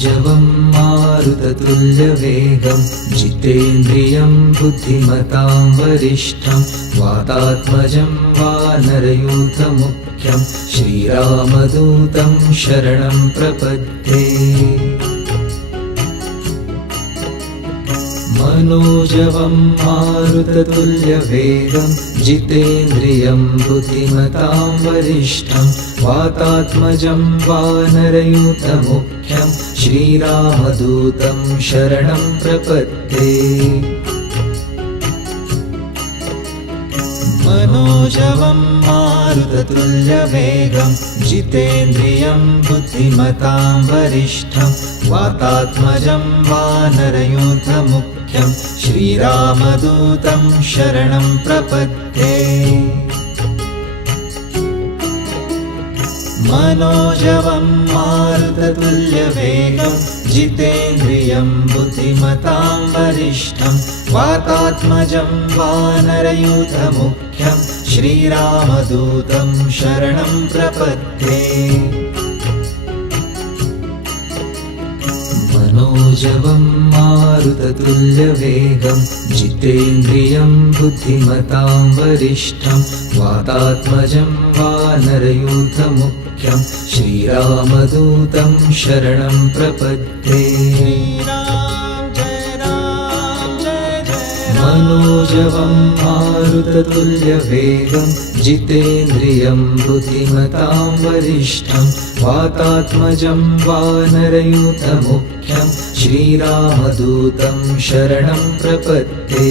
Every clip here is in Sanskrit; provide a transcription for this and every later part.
मनोजवं मारुततुल्यवेगं जितेन्द्रियं बुद्धिमतां वरिष्ठं वातात्मजं वानरयूथमुख्यं श्रीरामदूतं शरणं प्रपद्ये। मनोजवं मारुततुल्यवेगं जितेन्द्रियं बुद्धिमतां वरिष्ठं वातात्मजं वानरयूथमुख्यं श्रीरामदूतं शरणं प्रपद्ये। मनोजवं मारुततुल्यवेगं जितेन्द्रियं बुद्धिमतां वरिष्ठं वातात्मजं वानरयूथमुख्यं श्रीरामदूतं शरणं प्रपद्ये। मनोजवं मारुततुल्यवेगं जितेन्द्रियं बुद्धिमतां वरिष्ठं वातात्मजं वानरयूथमुख्यं श्रीरामदूतं शरणं प्रपद्ये। मनोजवं मारुततुल्यवेगं जितेन्द्रियं बुद्धिमतां वरिष्ठं वातात्मजं वानरयूथमुख्यं श्रीरामदूतं शरणं प्रपद्ये। मनोजवं मारुततुल्यवेगं जितेन्द्रियं बुद्धिमतां वरिष्ठं वातात्मजं वानरयूथमुख्यं श्रीरामदूतं शरणं प्रपद्ये।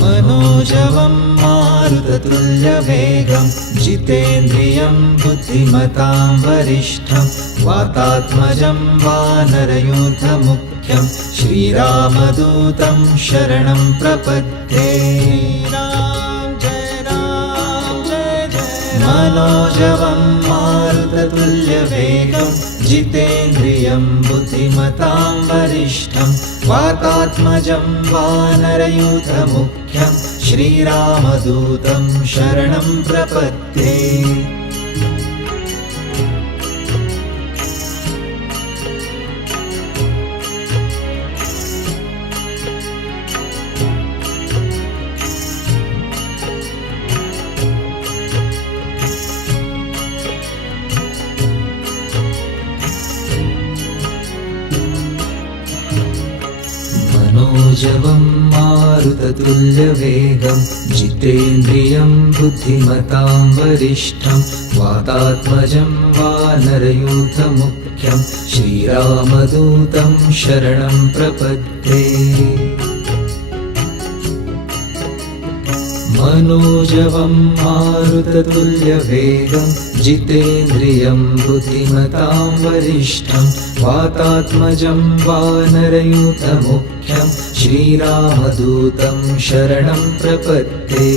मनोजवं मारुततुल्यवेगं जितेन्द्रियं बुद्धिमतां वरिष्ठं वातात्मजं वानरयूथमुख्यं श्रीरामदूतं शरणं प्रपद्ये। मनोजवं मारुततुल्यवेगं जितेन्द्रियं बुद्धिमतां वरिष्ठं वातात्मजं वानरयूथमुख्यं श्रीरामदूतं शरणं प्रपद्ये। मनोजवं मारुततुल्यवेगं जितेन्द्रियं बुद्धिमतां वरिष्ठं वातात्मजं वानरयूथमुख्यं श्रीरामदूतं शरणं प्रपद्ये। मनोजवं मारुततुल्यवेगं जितेन्द्रियं बुद्धिमतां वरिष्ठं वातात्मजं वानरयूथमुख्यं श्रीरामदूतं शरणं प्रपद्ये।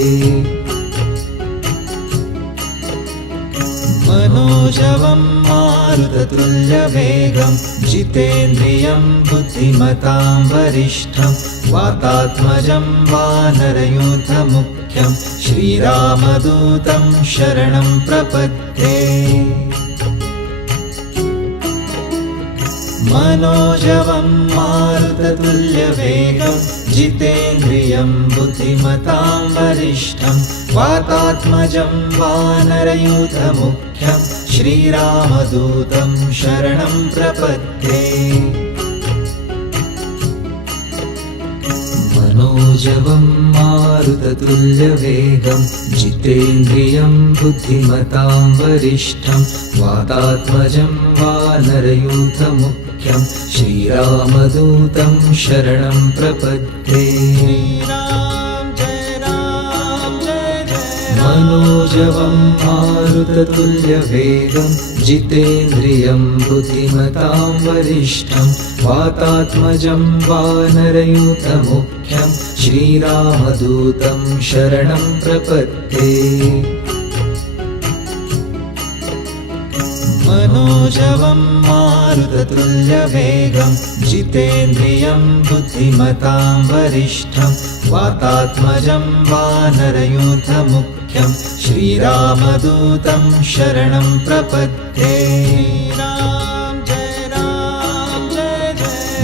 मनोजवं मारुततुल्यवेगं जितेन्द्रियं बुद्धिमतां वरिष्ठं वातात्मजं वानरयूथमुख्यं श्रीरामदूतं शरणं प्रपद्ये। मनोजवं मारुततुल्यवेगं जितेन्द्रियं बुद्धिमतां वरिष्ठं वातात्मजं वानरयूथमुख्यं श्रीरामदूतं शरणं प्रपद्ये। मनोजवं मारुततुल्यवेगं जितेन्द्रियं बुद्धिमतां वरिष्ठं वातात्मजं वानरयूथमुख्यं श्रीरामदूतं शरणं प्रपद्ये। मनोजवं मारुततुल्यवेगं जितेन्द्रियं बुद्धिमतां वरिष्ठं वातात्मजं वानरयूथमुख्यं श्रीरामदूतं शरणं प्रपद्ये। मनोजवं मारुततुल्यवेगं जितेन्द्रियं बुद्धिमतां वरिष्ठं वातात्मजं वानरयूथमुख्यं श्रीरामदूतं शरणं प्रपद्ये।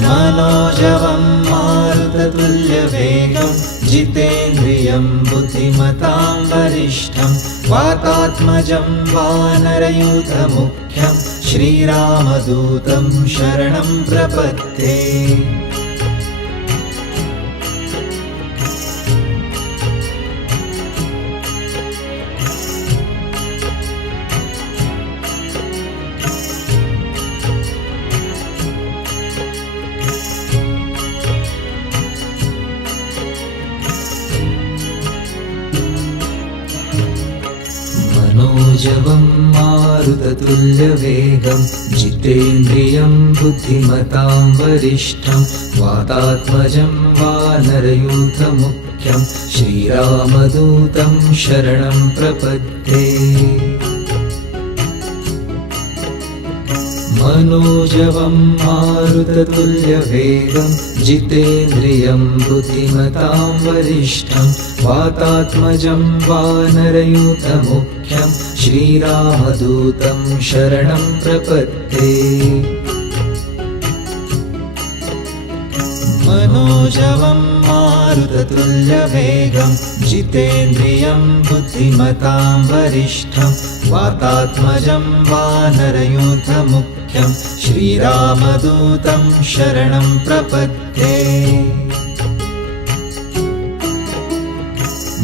मनोजवं मारुततुल्यवेगं जितेन्द्रियं बुद्धिमतां वरिष्ठं वातात्मजं वानरयूथमुख्यं श्रीरामदूतं शरणं प्रपद्ये। मनोजवं मारुततुल्यवेगं जितेन्द्रियं बुद्धिमतां वरिष्ठं वातात्मजं वानरयूथमुख्यं श्रीरामदूतं शरणं प्रपद्ये। मनोजवं मारुततुल्यवेगं जितेन्द्रियं बुद्धिमतां वरिष्ठं वातात्मजं वानरयूथमुख्यं श्रीरामदूतं शरणं प्रपद्ये। मनोजवं मारुततुल्यवेगं जितेन्द्रियं बुद्धिमतां वरिष्ठं वातात्मजं वानरयूथमुख्यं श्रीरामदूतं शरणं प्रपद्ये।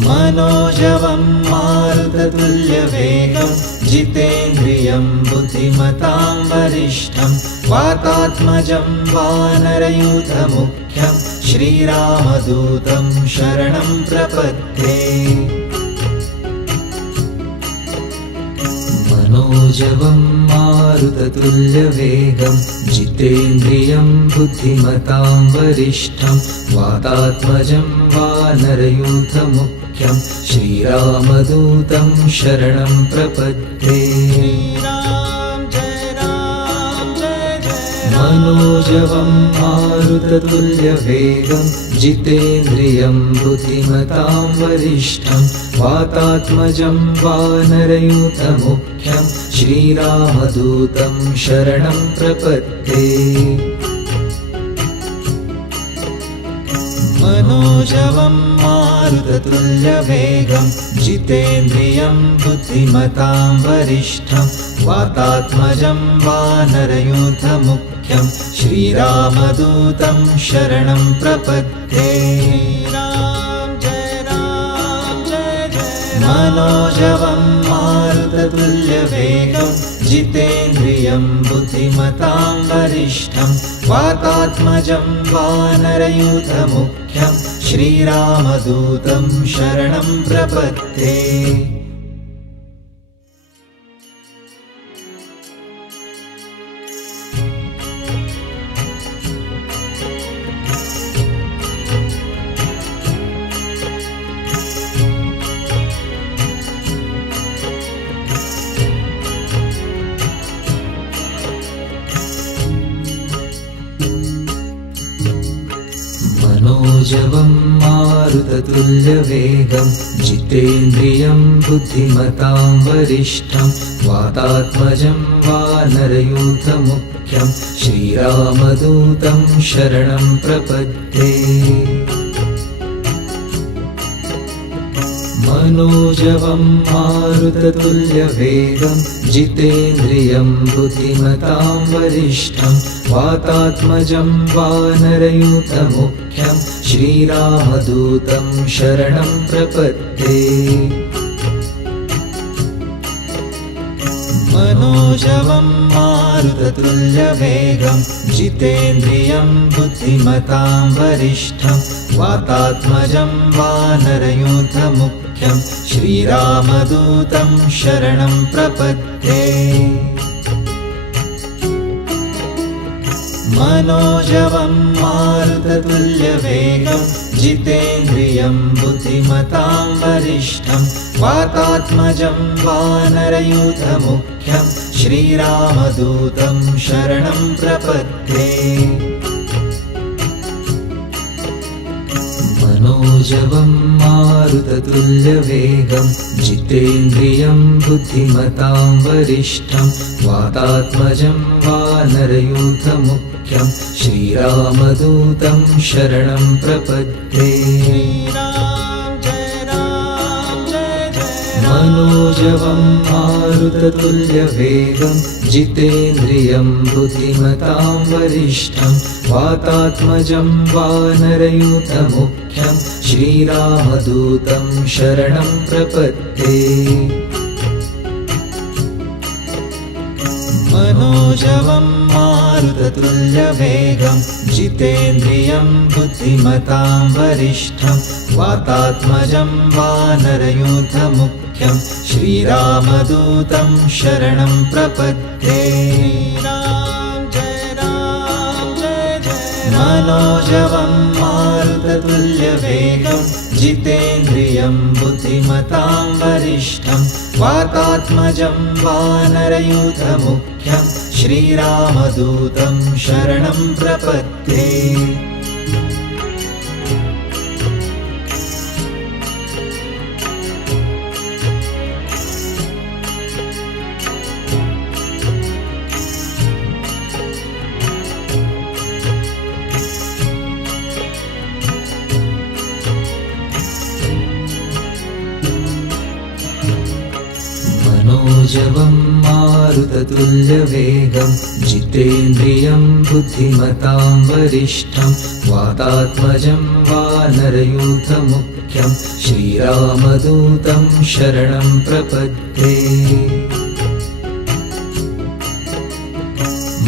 मनोजवं मारुततुल्यवेगं जितेन्द्रियं बुद्धिमतां वरिष्ठं वातात्मजं वानरयूथमुख्यं श्रीरामदूतं शरणं प्रपद्ये। मनोजवं मारुततुल्यवेगं जितेन्द्रियं बुद्धिमतां वरिष्ठं वातात्मजं वानरयूथमुख्यं श्रीरामदूतं शरणं प्रपद्ये। मनोजवं मारुततुल्यवेगं जितेन्द्रियं बुद्धिमतां वरिष्ठं वातात्मजं वानरयूथमुख्यं श्रीरामदूतं शरणं प्रपद्ये। मनोजवं मारुततुल्यवेगं जितेन्द्रियं बुद्धिमतां वरिष्ठं वातात्मजं वानरयूथमुख्यं श्रीरामदूतं शरणं प्रपद्ये। मनोजवं मारुततुल्यवेगं जितेन्द्रियं बुद्धिमतां वरिष्ठं वातात्मजं वानरयूथमुख्यं श्रीरामदूतं शरणं प्रपद्ये। मनोजवं मारुततुल्यवेगं जितेन्द्रियं बुद्धिमतां वरिष्ठं वातात्मजं वानरयूथमुख्यं श्रीरामदूतं शरणं प्रपद्ये। मनोजवं मारुततुल्यवेगं जितेन्द्रियं बुद्धिमतां वरिष्ठं वातात्मजं वानरयूथमुख्यं श्रीरामदूतं शरणं प्रपद्ये। मनोजवं मारुततुल्यवेगं जितेन्द्रियं बुद्धिमतां वरिष्ठं वातात्मजं वानरयूथमुख्यं श्रीरामदूतं शरणं प्रपद्ये। मनोजवं मारुततुल्यवेगं जितेन्द्रियं बुद्धिमतां वरिष्ठं वातात्मजं वानरयूथमुख्यं श्रीरामदूतं शरणं प्रपद्ये। मनोजवं मारुततुल्यवेगं जितेन्द्रियं बुद्धिमतां वरिष्ठं वातात्मजं वानरयूथमुख्यं श्रीरामदूतं शरणं प्रपद्ये। मनोजवं मारुततुल्यवेगं जितेन्द्रियं बुद्धिमतां वरिष्ठं वातात्मजं वानरयूथमुख्यं श्रीरामदूतं शरणं प्रपद्ये। मनोजवं मारुततुल्यवेगं जितेन्द्रियं बुद्धिमतां वरिष्ठं वातात्मजं वानरयूथमुख्यं श्रीरामदूतं शरणं प्रपद्ये। मनोजवं मारुततुल्यवेगं जितेन्द्रियं बुद्धिमतां वरिष्ठं वातात्मजं वानरयूथमुख्यं श्रीरामदूतं शरणं प्रपद्ये। मनोजवं मारुततुल्यवेगं जितेन्द्रियं बुद्धिमतां वरिष्ठं वातात्मजं वानरयूथमुख्यं श्रीरामदूतं शरणं प्रपद्ये।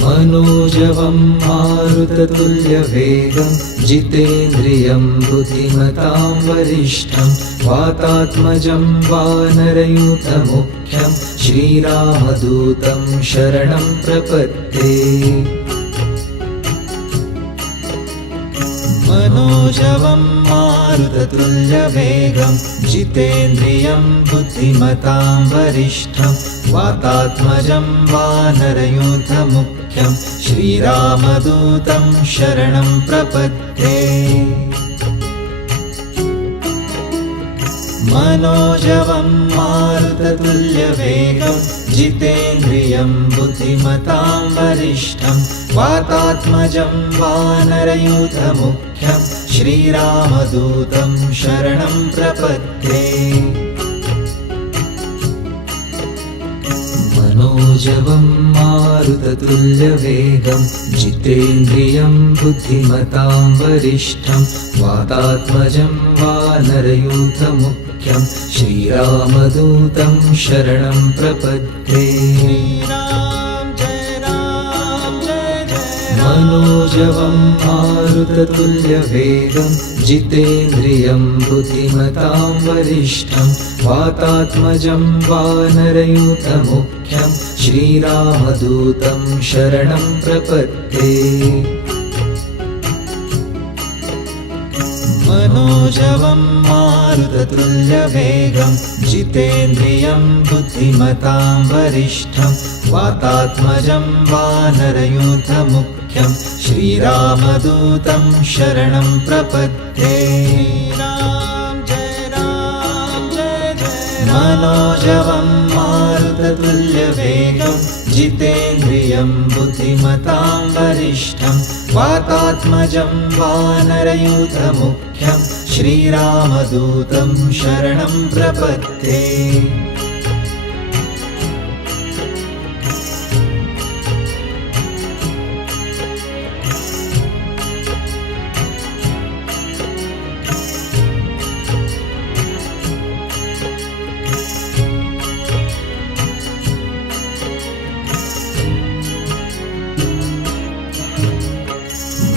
मनोजवं मारुततुल्यवेगं जितेन्द्रियं बुद्धिमतां वरिष्ठं वातात्मजं वानरयूथमुख्यं श्रीरामदूतं शरणं प्रपद्ये। मनोजवं मारुततुल्यवेगं जितेन्द्रियं बुद्धिमतां वरिष्ठं वातात्मजं वानरयूथमुख्यं श्रीरामदूतं शरणं प्रपद्ये। मनोजवं मारुततुल्यवेगं जितेन्द्रियं बुद्धिमतां वरिष्ठं वातात्मजं वानरयूथमुख्यं श्रीरामदूतं शरणं प्रपद्ये। मनोजवं मारुततुल्यवेगं जितेन्द्रियं बुद्धिमतां वरिष्ठं वातात्मजं वानरयूथमुख्यं श्रीरामदूतं शरणं प्रपद्ये। मनोजवं मारुततुल्यवेगं जितेन्द्रियं बुद्धिमतां वरिष्ठं वातात्मजं वानरयूथमुख्यं श्रीरामदूतं शरणं प्रपद्ये। मनोजवं मारुततुल्यवेगं जितेन्द्रियं बुद्धिमतां वरिष्ठं वातात्मजं वानरयूथमुख्यं श्रीरामदूतं शरणं प्रपद्ये। मनोजवं मारुततुल्यवेगं जितेन्द्रियं बुद्धिमतां वरिष्ठं वातात्मजं वानरयूथमुख्यं श्रीरामदूतं शरणं प्रपद्ये।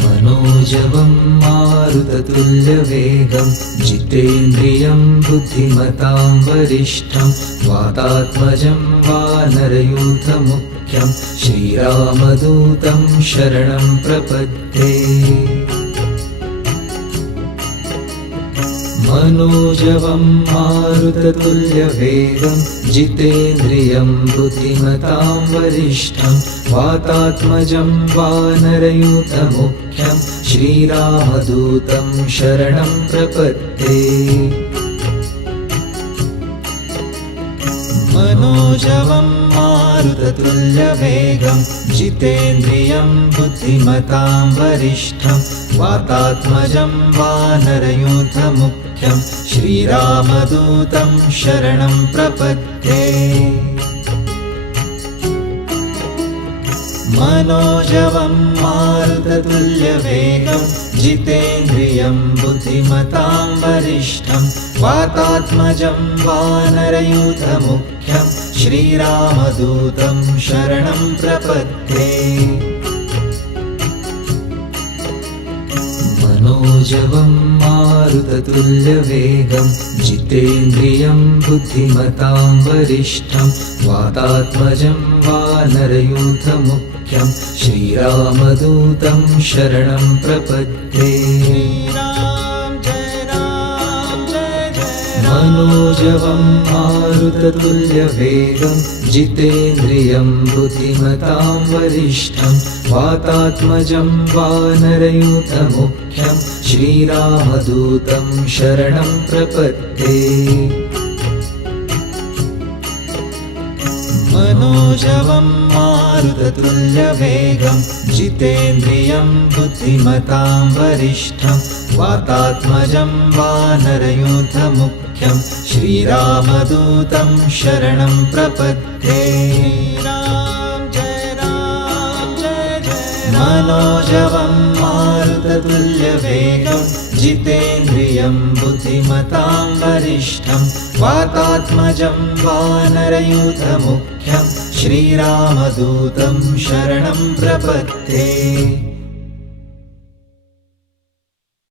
मनोजवं मारुततुल्यवेगं जितेन्द्रियं बुद्धिमतां वरिष्ठं वातात्मजं वानरयूथमुख्यं मुख्यं श्रीरामदूतं शरणं प्रपद्ये मनोजवं मारुततुल्यवेगं जितेन्द्रियं बुद्धिमतां वरिष्ठं वातात्मजं वानरयूथमुख्यं श्रीरामदूतं शरणं प्रपद्ये मनोजवं मारुततुल्यवेगं जितेन्द्रियं बुद्धिमतां वरिष्ठं वातात्मजं वानरयूथमुख्यं श्रीरामदूतं शरणं प्रपद्ये मनोजवं मारुततुल्यवेगं जितेन्द्रियं बुद्धिमतां वरिष्ठं वातात्मजं वानरयूथमुख्यं श्रीरामदूतं शरणं प्रपद्ये मनोजवं मारुततुल्यवेगं जितेन्द्रियं बुद्धिमतां वरिष्ठं वातात्मजं वानरयूथमुख्यं श्रीरामदूतं शरणं प्रपद्ये मनोजवं मारुततुल्यवेगं जितेन्द्रियं बुद्धिमतां वरिष्ठं वातात्मजं वानरयूथमुख्यं श्रीरामदूतं शरणं प्रपद्ये मनोजवं मारुततुल्यवेगं जितेन्द्रियं बुद्धिमतां वरिष्ठं वातात्मजं वानरयूथमुख्यं श्रीरामदूतं शरणं प्रपद्ये मनोजवं मारुततुल्यवेगं जितेन्द्रियं बुद्धिमतां वरिष्ठं वातात्मजं वानरयूथमुख्यं श्रीरामदूतं शरणं प्रपद्ये